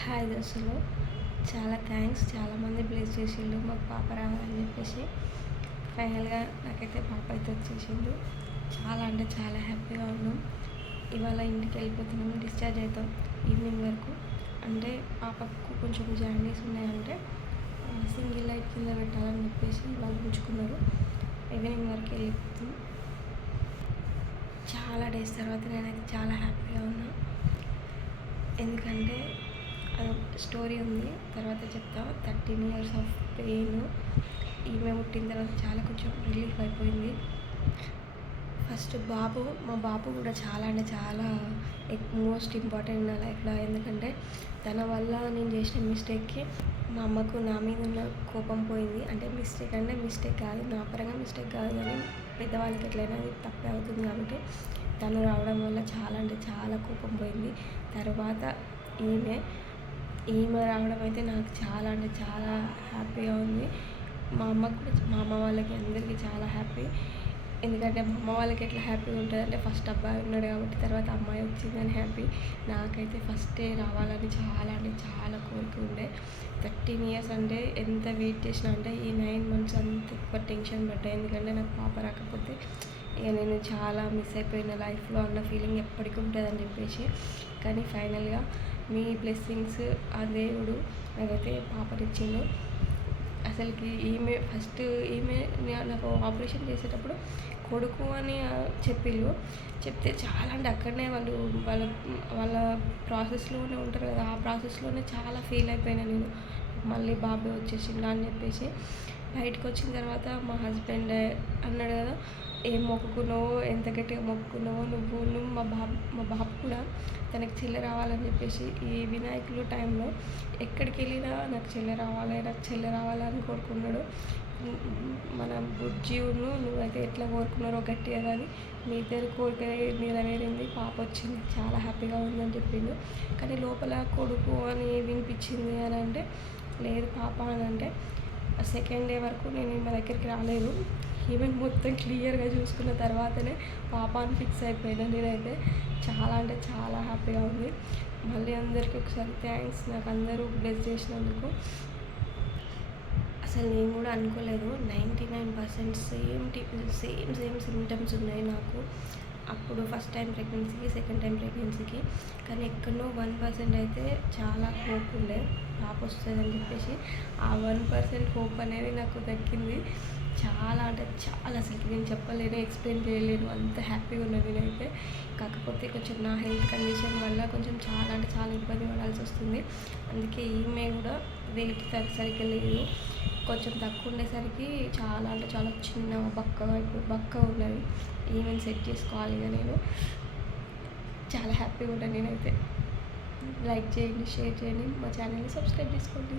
Hi దోస్తులు. చాలా thanks చాలామంది ప్లేస్ చేసిండు మాకు పాప రావాలని చెప్పేసి. ఫైనల్గా నాకైతే పాప అయితే వచ్చేసిండు చాలా అంటే చాలా హ్యాపీగా ఉన్నాం. ఇవాళ ఇంటికి వెళ్ళిపోతున్నాం. డిశ్చార్జ్ అవుతాం ఈవినింగ్ వరకు. అంటే పాపకు కొంచెం జాండీస్ ఉన్నాయంటే సింగిల్ లైట్ కింద పెట్టాలని చెప్పేసి వాళ్ళు ఉంచుకున్నారు. ఈవినింగ్ వరకు వెళ్ళిపోతాం. చాలా డేస్ తర్వాత నేనైతే చాలా హ్యాపీగా ఉన్నా. ఎందుకంటే స్టోరీ ఉంది తర్వాత చెప్తా. Thirteen years of pain. ఈమె పుట్టిన తర్వాత చాలా కొంచెం రిలీఫ్ అయిపోయింది. ఫస్ట్ బాబు మా బాబు కూడా చాలా అంటే చాలా మోస్ట్ ఇంపార్టెంట్ నా లైఫ్లో. ఎందుకంటే తన వల్ల నేను చేసిన మిస్టేక్కి మా అమ్మకు నా మీద ఉన్న కోపం పోయింది. అంటే మిస్టేక్ అంటే మిస్టేక్ కాదు నా పరంగా మిస్టేక్ కాదు కానీ పెద్దవాళ్ళకి ఎట్లయినా తప్పే అవుతుంది కాబట్టి తను రావడం వల్ల చాలా అంటే చాలా కోపం పోయింది. తర్వాత ఈమె ఈమె రావడం అయితే నాకు చాలా అంటే చాలా హ్యాపీగా ఉంది. మా అమ్మకు మా అమ్మ వాళ్ళకి అందరికీ చాలా హ్యాపీ. ఎందుకంటే అమ్మ వాళ్ళకి ఎట్లా హ్యాపీగా ఉంటుంది అంటే ఫస్ట్ అబ్బాయి ఉన్నాడు కాబట్టి తర్వాత అమ్మాయి వచ్చిందని హ్యాపీ. నాకైతే ఫస్టే రావాలని చాలా అంటే చాలా కోరిక ఉండే. థర్టీన్ ఇయర్స్ అంటే ఎంత వెయిట్ చేసినా అంటే ఈ నైన్ మంత్స్ అంత ఎక్కువ టెన్షన్ పడ్డా. ఎందుకంటే నాకు పాప రాకపోతే ఇక నేను చాలా మిస్ అయిపోయిన లైఫ్లో అన్న ఫీలింగ్ ఎప్పటికీ ఉంటుందని చెప్పేసి. కానీ ఫైనల్గా మీ బ్లెస్సింగ్స్ ఆ దేవుడు నాకైతే పాపనిచ్చిండు. అసలుకి ఈమె ఫస్ట్ ఈమె నాకు ఆపరేషన్ చేసేటప్పుడు కొడుకు అని చెప్పిళ్ళు. చెప్తే చాలా అంటే అక్కడనే వాళ్ళు వాళ్ళ వాళ్ళ ప్రాసెస్లోనే ఉంటారు కదా. ఆ ప్రాసెస్లోనే చాలా ఫీల్ అయిపోయినా నేను. మళ్ళీ బాబాయ్ వచ్చేసిండు అని చెప్పేసి బయటకు వచ్చిన తర్వాత మా హస్బెండ్ అన్నాడు కదా ఏం మొక్కుకున్నావో ఎంత గట్టిగా మొక్కుకున్నావో నువ్వు నువ్వు మా బాబు మా బాబు కూడా తనకి చెల్లె రావాలని చెప్పేసి ఈ వినాయకులు టైంలో ఎక్కడికి వెళ్ళినా నాకు చెల్లె రావాలి నాకు చెల్లె రావాలని కోరుకున్నాడు. మన బుజ్జిను నువ్వైతే ఎట్లా కోరుకున్నారో గట్టిగా కానీ మీ ఇద్దరు కోరిక నెరవేరింది పాప వచ్చింది చాలా హ్యాపీగా ఉందని చెప్పిండు. కానీ లోపల కొడుకు అని వినిపించింది అని అంటే లేదు పాప అని అంటే సెకండ్ డే వరకు నేను మా దగ్గరికి రాలేదు. ఈవెన్ మొత్తం క్లియర్గా చూసుకున్న తర్వాతనే పాప అని ఫిక్స్ అయిపోయినా నేనైతే చాలా అంటే చాలా హ్యాపీగా ఉంది. మళ్ళీ అందరికీ ఒకసారి థ్యాంక్స్ నాకు అందరూ బ్లెస్ చేసినందుకు. అసలు నేను కూడా అనుకోలేదు. Ninety nine percent same same same symptoms ఉన్నాయి నాకు. అప్పుడు ఫస్ట్ టైం ప్రెగ్నెన్సీకి సెకండ్ టైం ప్రెగ్నెన్సీకి కానీ ఎక్కడో వన్ పర్సెంట్ అయితే చాలా హోప్ ఉండే. పాప వస్తుందని చెప్పేసి ఆ వన్ పర్సెంట్ హోప్ అనేది నాకు దక్కింది చాలా అంటే చాలా అసలు నేను చెప్పలేను ఎక్స్ప్లెయిన్ చేయలేను. అంత హ్యాపీగా ఉన్నది నేనైతే. కాకపోతే కొంచెం నా హెల్త్ కండిషన్ వల్ల కొంచెం చాలా అంటే చాలా ఇబ్బంది పడాల్సి వస్తుంది. అందుకే ఈమె కూడా వెయిట్ సరిగ్గా లేదు. కొంచెం తక్కువ ఉండేసరికి చాలా అంటే చాలా చిన్న బక్కగా ఇప్పుడు బక్క ఉన్నది ఈవెన్ సెట్ చేసుకోవాలి ఇక నేను? చాలా హ్యాపీగా ఉంటాను నేనైతే. లైక్ చేయండి షేర్ చేయండి. మా ఛానల్ని సబ్స్క్రైబ్ చేసుకోండి.